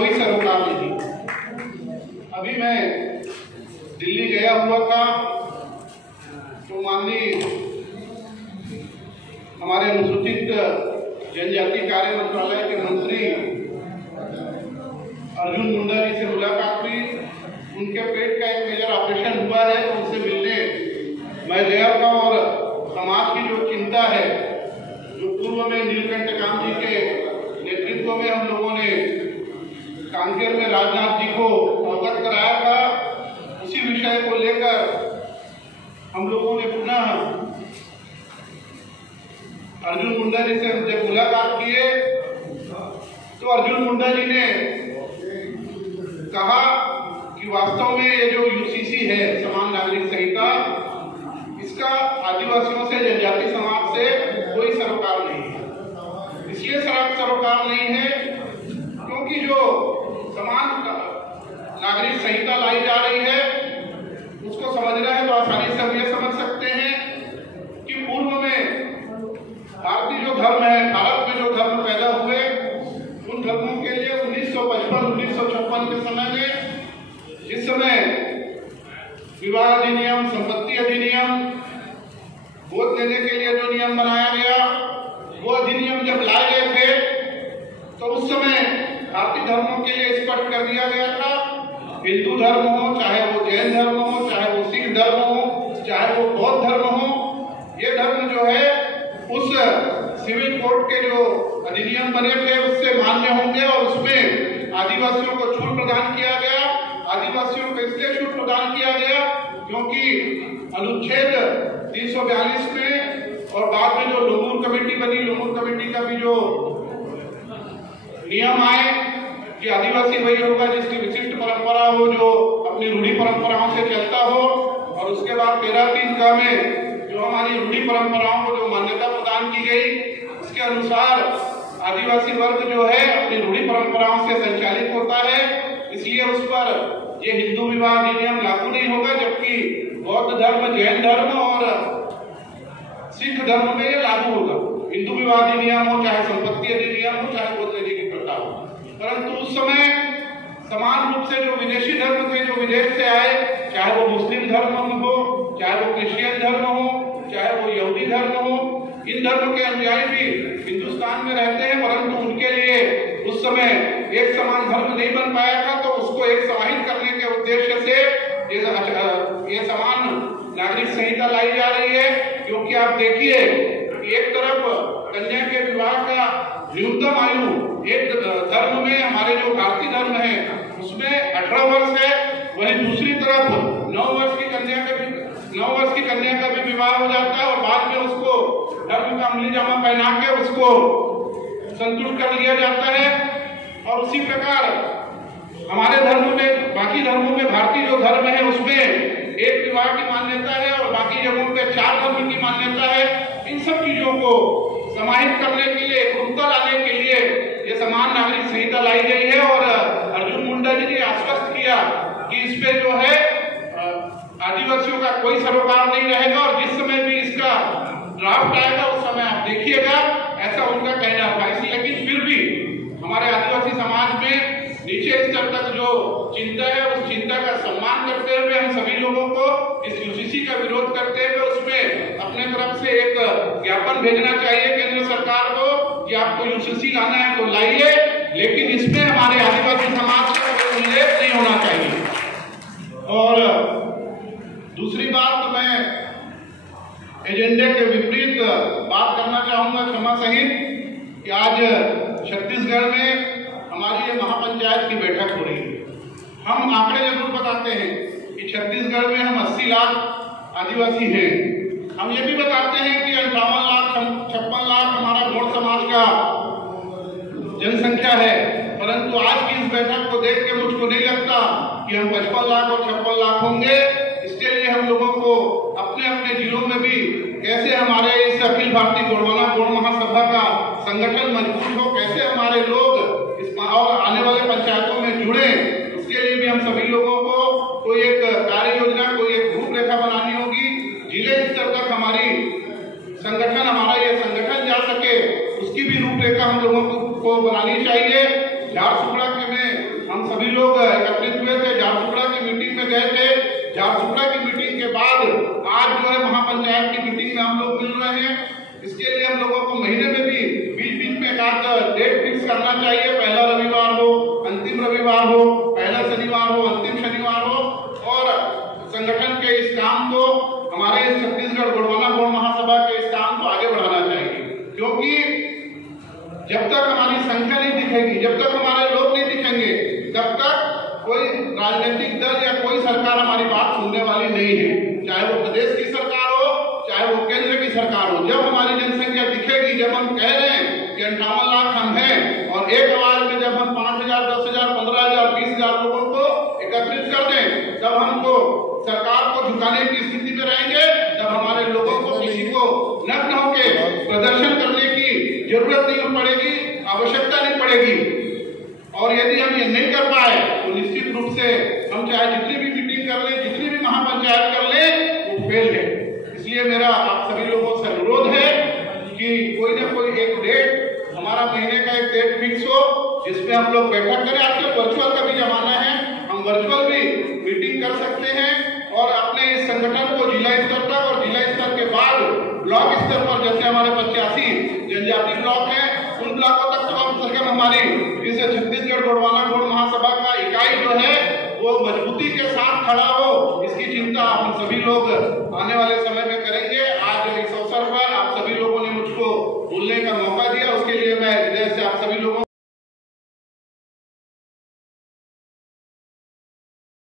कोई सरोकार नहीं। अभी मैं दिल्ली गया हुआ था तो माननीय हमारे अनुसूचित जनजाति कार्य मंत्रालय के मंत्री अर्जुन मुंडा जी से मुलाकात हुई। उनके पेट का एक मेजर ऑपरेशन हुआ है तो उनसे मिलने मैं गया था और समाज की जो चिंता है, जो पूर्व में नीलकंठ काम जी के नेतृत्व में हम लोगों ने कांकेर में राजनाथ जी को अवगत कराया था, उसी विषय को लेकर हम लोगों ने पुनः अर्जुन मुंडा जी से जब मुलाकात किए तो अर्जुन मुंडा जी ने कहा कि वास्तव में ये जो यूसीसी है, समान नागरिक संहिता, इसका आदिवासियों से, जनजाति समाज से कोई सरोकार नहीं है। इसलिए सरोकार नहीं है क्योंकि जो समान नागरिक संहिता लाई जा रही है उसको समझना है तो आसानी से हम ये समझ सकते हैं कि पूर्व में भारतीय जो धर्म है, भारत में जो धर्म पैदा हुए, उन धर्मों के लिए 1955 के समय में, जिस समय विवाह अधिनियम, संपत्ति अधिनियम, वोट देने के लिए जो नियम बनाया गया, वो अधिनियम जब लाए गए थे तो उस समय भारतीय धर्मों के लिए स्पष्ट कर दिया गया था, हिंदू धर्म हो, चाहे वो जैन धर्म हो, चाहे वो सिख धर्म हो, चाहे वो बौद्ध धर्म हो, ये धर्म जो है उस सिविल कोड के जो अधिनियम बने थे उससे मान्य होंगे और उसमें आदिवासियों को छूट प्रदान किया गया। आदिवासियों को इसलिए छूट प्रदान किया गया क्योंकि अनुच्छेद 342 में और बाद में जो लोमूर कमेटी बनी, लोमूर कमेटी का भी जो नियम आए कि आदिवासी वही होगा जिसकी विशिष्ट परंपरा हो, जो अपनी रूढ़ी परंपराओं से चलता हो, और उसके बाद 13(3) का में जो हमारी रूढ़ी परंपराओं को जो मान्यता प्रदान की गई, उसके अनुसार आदिवासी वर्ग जो है अपनी रूढ़ी परंपराओं से संचालित होता है, इसलिए उस पर ये हिंदू विवाह अधिनियम लागू नहीं होगा, जबकि बौद्ध धर्म, जैन धर्म और सिख धर्म में ये लागू होगा। हिंदू विवाह अधिनियम हो, चाहे संपत्ति अधिनियम हो, चाहे गोद लेने की प्रथा हो। परंतु उस समय समान रूप से जो विदेशी धर्म थे, जो विदेश से आए, चाहे वो मुस्लिम धर्म हो, चाहे वो क्रिश्चियन धर्म हो, चाहे वो यहूदी धर्म हो, इन धर्म के अनुयायी भी हिंदुस्तान में रहते हैं, परंतु उनके लिए उस समय एक समान धर्म नहीं बन पाया था, तो उसको एक समाहित करने के उद्देश्य से ये समान नागरिक संहिता लाई जा रही है। क्योंकि आप देखिए, एक तरफ कन्या के विवाह का न्यूनतम आयु एक धर्म में, हमारे जो भारतीय धर्म है उसमें 18 वर्ष है, वहीं दूसरी तरफ 9 वर्ष की कन्या का भी विवाह हो जाता है और बाद में उसको धर्म का अमली जामा पहना के उसको संतुष्ट कर लिया जाता है। और उसी प्रकार हमारे धर्म में, बाकी धर्मों में, भारतीय जो धर्म है उसमें एक विवाह की मान्यता है और बाकी जगहों पे 4 धर्म की मान्यता है। इन सब चीजों को समाहित करने के लिए, एकरूपता लाने के लिए ये समान नागरिक संहिता लाई गई है। और अर्जुन मुंडा जी ने आश्वस्त किया कि इस पे जो है आदिवासियों का कोई सरोकार नहीं रहेगा और जिस समय भी इसका ड्राफ्ट आएगा उस समय आप देखिएगा, ऐसा उनका कहना था। लेकिन फिर भी हमारे आदिवासी समाज में नीचे स्तर तक जो चिंता है, उस चिंता का सम्मान करते हुए हम सभी लोगों को इस यूसीसी का विरोध करते हुए उसमें अपने तरफ से एक ज्ञापन भेजना चाहिए केंद्र सरकार को कि आपको यूसीसी लाना है तो लाइए, लेकिन इसमें हमारे आदिवासी समाज का कोई उल्लेख नहीं होना चाहिए। और दूसरी बात, तो मैं एजेंडे के विपरीत बात करना चाहूंगा क्षमा सहित, कि आज छत्तीसगढ़ में हमारी ये महापंचायत की बैठक हो रही है। हम आंकड़े जरूर बताते हैं कि छत्तीसगढ़ में हम 80 लाख आदिवासी हैं। हम ये भी बताते हैं कि 58 लाख 56 लाख हमारा गौड़ समाज का जनसंख्या है, परंतु आज की इस बैठक को देख के मुझको नहीं लगता कि हम 55 लाख और 56 लाख होंगे। इसके लिए हम लोगों को अपने अपने जिलों में भी कैसे हमारे इस अखिल भारतीय गौड़ महासभा का संगठन मजबूत हो, कैसे हमारे लोग इस और आने वाले पंचायतों में जुड़े, उसके लिए भी हम सभी लोगों को कोई एक कार्य योजना, कोई एक रूपरेखा बनानी होगी। जिले स्तर तक हमारा ये संगठन जा सके, उसकी भी रूपरेखा हम लोगों को बनानी चाहिए। झारसुगड़ा के में जब तक हमारे लोग नहीं दिखेंगे तब तक कोई राजनीतिक दल या कोई सरकार हमारी बात सुनने वाली नहीं है, चाहे वो प्रदेश की सरकार हो चाहे वो केंद्र की सरकार हो। जब हमारी जनसंख्या दिखेगी, जब हम कह रहे हैं कि 58 लाख हम हैं और एक आवाज में जब हम 5,000, 10,000, 15,000, 20,000 लोगों को एकत्रित कर दें, तब हमको सरकार को झुकाने की स्थिति में रहेंगे। तब हमारे लोगों को किसी को नग्न होकर प्रदर्शन करने की जरूरत नहीं पड़ेगी, आवश्यकता नहीं पड़ेगी। और यदि हम ये नहीं कर पाए तो निश्चित रूप से हम चाहे जितनी भी मीटिंग कर लें, जितनी भी महापंचायत कर लें, वो फेल है। इसलिए मेरा आप सभी लोगों से अनुरोध है कि कोई ना कोई एक डेट, हमारा महीने का एक डेट फिक्स हो जिसमें हम लोग बैठक करें। आजकल वर्चुअल का भी जमाना है, हम वर्चुअल भी मीटिंग कर सकते हैं और अपने इस संगठन को जिला स्तर तक और जिला स्तर के बाद ब्लॉक स्तर पर, जैसे हमारे 85 जनजाति ब्लॉक है, उन ब्लॉकों तक कम से कम हमारी जिसे छत्तीसगढ़ गोंडवाना गौड़ महासभा का इकाई जो है वो मजबूती के साथ खड़ा हो, इसकी चिंता हम सभी लोग आने वाले समय